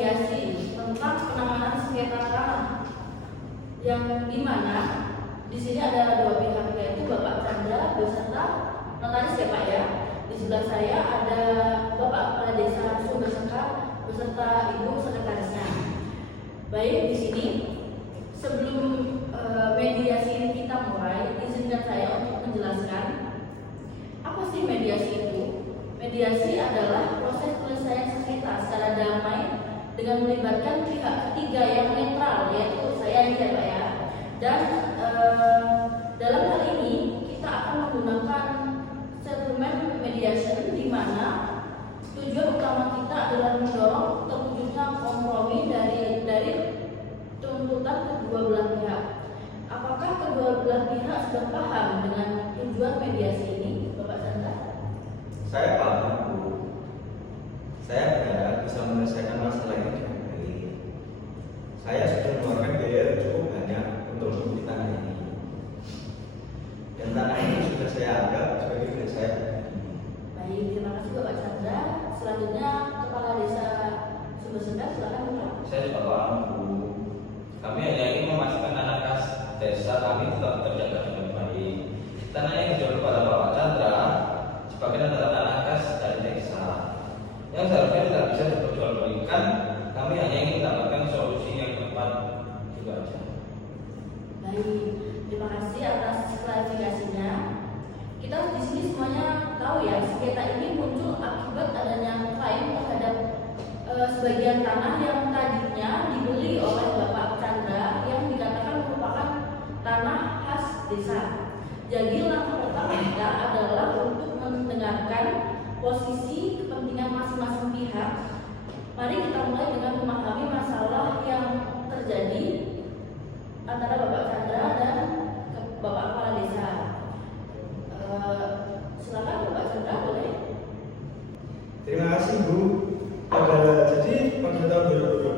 mediasi tentang penanganan sengketa tanah, yang dimana di sini ada dua pihak, yaitu Bapak Chandra beserta notaris ya Pak ya. Di sebelah saya ada Bapak Kepala Desa Sumber Sekar beserta Ibu Sekretarisnya. Baik, di sini sebelum mediasi ini kita mulai, izinkan saya untuk menjelaskan apa sih mediasi itu. Mediasi adalah proses penyelesaian sengketa secara damai dengan melibatkan pihak ketiga yang netral, yaitu saya ini ya Pak ya. Dan dalam hal ini kita akan menggunakan settlement mediation, di mana tujuan utama kita adalah mendorong terwujudnya kompromi dari tuntutan kedua belah pihak. Apakah kedua belah pihak sudah paham dengan tujuan mediasi ini, Bapak Chandra? Saya paham, Bu. Saya berharap bisa menyelesaikan masalah ini dengan baik. Saya sudah mengeluarkan biaya cukup banyak untuk membeli tanah ini, dan tanah ini sudah saya anggap sebagai milik saya. Baik, terima kasih Bapak Chandra. Selanjutnya Kepala Desa Sumber Sekar, silakan Bapak. Saya juga paham, Bu. Kami hanya ingin memastikan tanah kas desa kami tetap terjaga dengan baik. Tanah yang dijual kepada Bapak Chandra sebagian adalah tanah kas dari desa yang seharusnya tidak bisa diperjualbelikan. Kami hanya ingin mendapatkan solusi yang tepat juga aja. Baik, terima kasih atas klarifikasinya. Kita di sini semuanya tahu ya, sengketa ini muncul akibat adanya klaim terhadap sebagian tanah yang tadinya dibeli oleh Bapak Chandra yang dikatakan merupakan tanah khas desa. Jadi langkah pertama kita adalah untuk mendengarkan posisi kepentingan masing-masing pihak. Mari kita mulai dengan memahami masalah yang terjadi antara Bapak Chandra dan Bapak Kepala Desa. Silakan Bapak Chandra, boleh. Terima kasih, Bu. Jadi pada tahun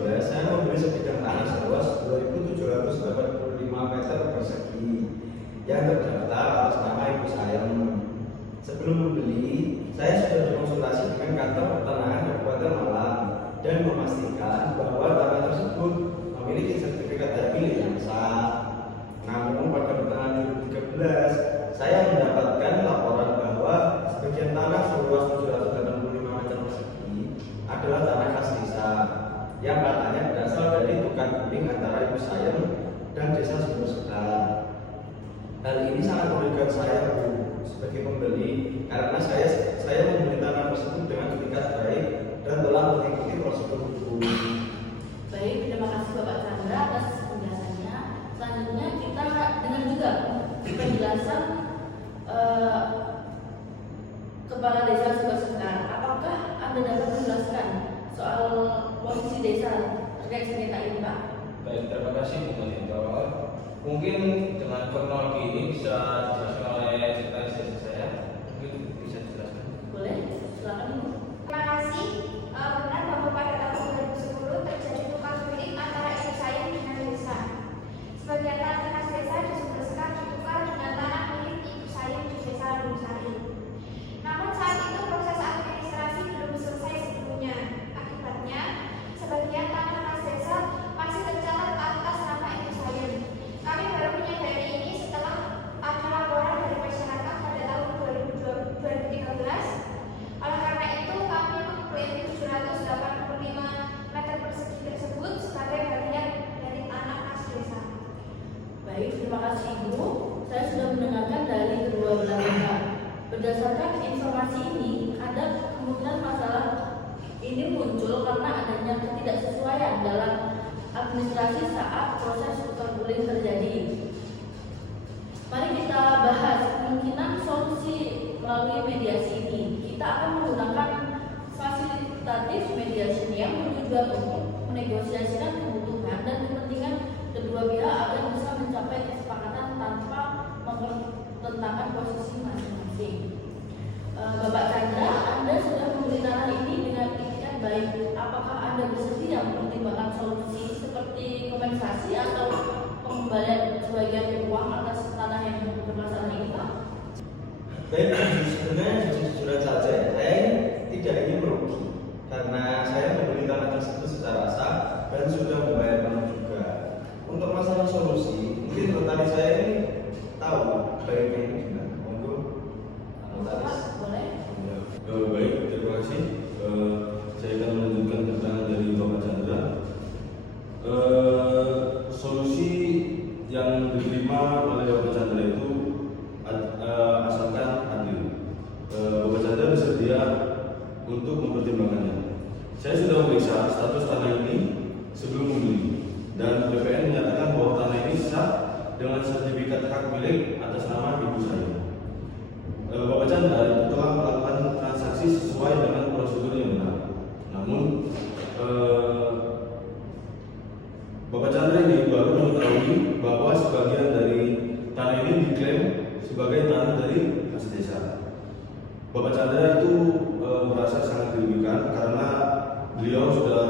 2012 saya membeli sebidang tanah seluas 2.785 meter persegi yang terdaftar atas nama Ibu Sayang. Sebelum membeli, saya sudah berkonsultasi dengan kantor pertanahan Kabupaten Malang dan memastikan bahwa tanah tersebut memiliki sertifikat hak milik yang sah. Namun pada pertengahan 2013 saya mendapatkan laporan bahwa sebagian tanah seluas 785 meter persegi adalah tanah khas desa yang katanya berasal dari tukang guling antara Ibu Sayang dan Desa Sumber Sekar. Hal ini sangat merugikan saya, Bu, sebagai pembeli, karena saya membeli tanah tersebut dengan etikat baik dan telah mengikuti prosedur hukum. Baik, terima kasih Bapak Chandra atas penjelasannya. Selanjutnya kita dengar juga penjelasan Kepala Desa Sumber Sekar. Apakah Anda dapat menjelaskan soal posisi desa terkait sengketa ini, Pak? Baik, terima kasih Bu Monitor. Mungkin dengan kronologi ini bisa dijelaskan oleh sekretaris desa saya. Mungkin bisa dijelaskan. Boleh, silakan Ibu. Terima kasih. Benar bahwa pada tahun 2010 terjadi tukar guling antara Ibu Sayang dengan desa. Sebagian tanah khas desa di Sumber Sekar ditukar dengan tanah milik Ibu Sayang di Desa Lungsari. Namun saat itu proses administrasi belum selesai sebelumnya. Akibatnya, sebagian tanah khas desa masih tercatat atas nama Ibu Sayang. Kami baru menyadari ini setelah ada laporan dari masyarakat pada tahun 2013. Oleh karena itu, kami mengklaim 785 meter persegi tersebut sebagai bagian dari tanah khas desa. Baik, terima kasih Ibu. Saya sudah mendengarkan dari kedua belah pihak. Berdasarkan informasi ini, ada kemungkinan masalah ini muncul karena adanya ketidaksesuaian dalam administrasi saat proses tukar guling terjadi. Mari kita bahas kemungkinan solusi melalui mediasi ini. Kita akan menggunakan fasilitatif mediation yang bertujuan untuk menegosiasikan kebutuhan dan kepentingan kedua pihak agar bisa mencapai kesepakatan tanpa mempertentangkan posisi masing-masing. Bapak Chandra, Anda sudah membeli tanah ini dengan itikat baik. Apakah Anda bersedia mempertimbangkan solusi seperti kompensasi atau pengembalian sebagian uang atas tanah yang bermasalah ini, Pak? Baik, sebenarnya jujur-jujuran saja, saya tidak ingin merugi. karena saya membeli tanah tersebut secara sah dan sudah membayar penuh juga. Untuk masalah solusi, mungkin notaris saya ini tahu baiknya ini gimana. Monggo notaris. Boleh? Ya, baik, terima kasih. Saya akan melanjutkan keterangan dari Bapak Chandra. Solusi yang diterima oleh Bapak Chandra itu asalkan adil. Bapak Chandra bersedia untuk mempertimbangkannya. Saya sudah memeriksa status tanah ini sebelum membeli, dan BPN menyatakan bahwa tanah ini sah dengan sertifikat hak milik atas nama ibu saya. Bapak Chandra telah melakukan transaksi sesuai dengan prosedur yang benar. Namun Bapak Chandra ini baru mengetahui bahwa sebagian dari tanah ini diklaim sebagai tanah dari kas desa. Bapak Chandra itu merasa sangat dirugikan karena beliau sudah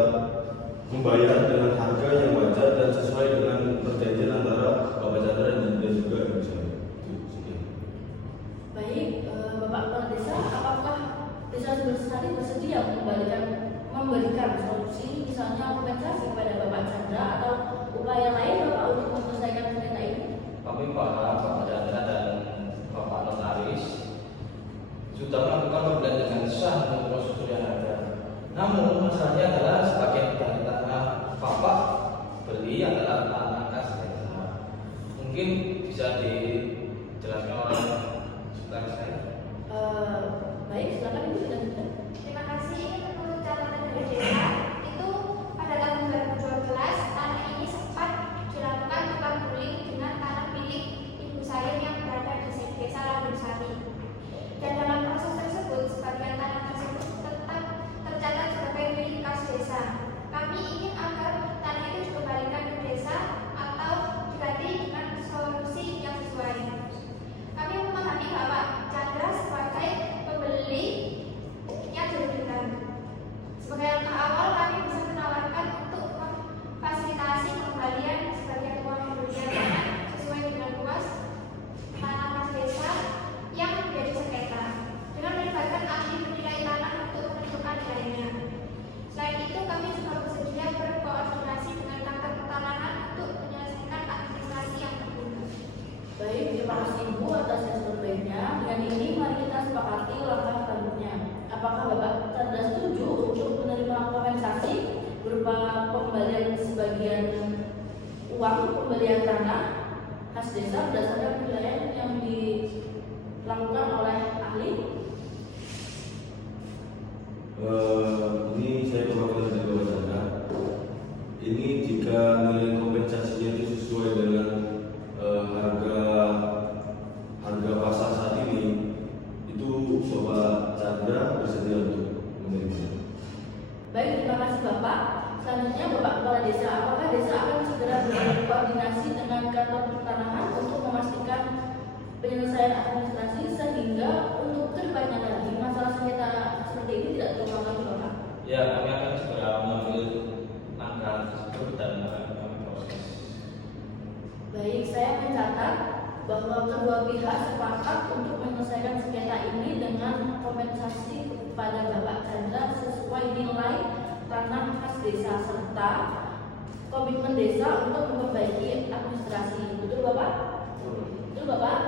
membayar dengan harga yang wajar dan sesuai dengan perjanjian antara Bapak Chandra dan juga ibu saya. Baik, Bapak Kepala Desa, apakah Desa Sumbersari bersedia memberikan solusi, misalnya kompensasi kepada Bapak Chandra atau upaya lain Bapak untuk menyelesaikan sengketa ini? Kami paham Bapak Chandra dan Bapak Notaris sudah melakukan pembelian dengan sah dengan prosedur yang ada. Namun masalahnya adalah sebagian dari tanah Bapak beli adalah tanah kas desa. Mungkin bisa dijelaskan oleh notaris saya. Baik, silakan Ibu dilanjutkan. Terima kasih. Menurut catatan dari desa, itu pada tahun 2012 tanah ini sempat dilakukan tukar guling dengan tanah milik ibu saya yang berada di desa Lambungsari. Dan dalam proses tersebut, sebagian tanah tersebut tetap tercatat sebagai milik kas desa. Kami ingin agar tanah itu dikembalikan ke desa atau diganti dengan solusi yang sesuai. Kami memahami Bapak Chandra sebagai pembeli yang dirugikan. Sebagai langkah awal, kami bisa menawarkan untuk memfasilitasi pengembalian sebagian uang kerugian tanah sesuai dengan luas tanah kas desa yang menjadi sengketa, dengan melibatkan ahli penilai tanah untuk menentukan nilainya. Selain itu, kami juga bersedia berkoordinasi dengan kantor pertanahan untuk menyelesaikan administrasi yang berguna. Baik, terima kasih Ibu atas explain-nya. Dengan ini mari kita sepakati langkah selanjutnya. Apakah Bapak Chandra setuju untuk menerima kompensasi berupa pembalian sebagian uang pembelian tanah khas desa berdasarkan penilaian yang dilakukan oleh ahli? Ini saya mengatakan dari Bapak Chandra. Ini jika nilai kompensasinya itu sesuai dengan harga pasar saat ini, itu Bapak Chandra bersedia untuk menerima. Baik, terima kasih Bapak. Selanjutnya Bapak Kepala Desa, apakah desa akan segera berkoordinasi dengan kantor pertanahan untuk memastikan penyelesaian administrasi sehingga untuk kedepannya lagi masalah sengketa seperti ini tidak terulang lagi Bapak? Ya, kami akan segera mengambil langkah tersebut dan akan kami proses. Baik, saya mencatat bahwa kedua pihak sepakat untuk menyelesaikan sengketa ini dengan kompensasi kepada Bapak Chandra sesuai nilai tanah khas desa serta komitmen desa untuk memperbaiki administrasi. Betul Bapak? Betul Bapak?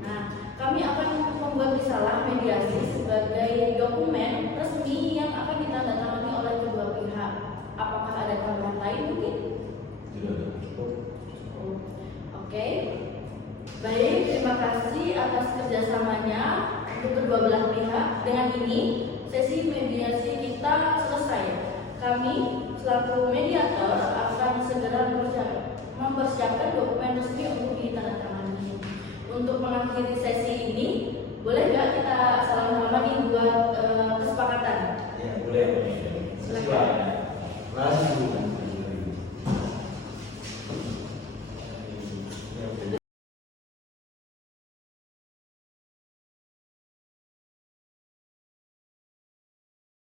Nah, kami akan membuat risalah mediasi sebagai dokumen resmi yang akan ditandatangani oleh kedua pihak. Apakah ada tambahan lain mungkin? Tidak ada. Oke. Baik, terima kasih atas kerjasamanya untuk kedua belah pihak. Dengan ini, sesi mediasi kita selesai. Kami selaku mediator akan segera mempersiapkan dokumen resmi untuk ditandatangani. Untuk mengakhiri sesi ini, boleh nggak kita salam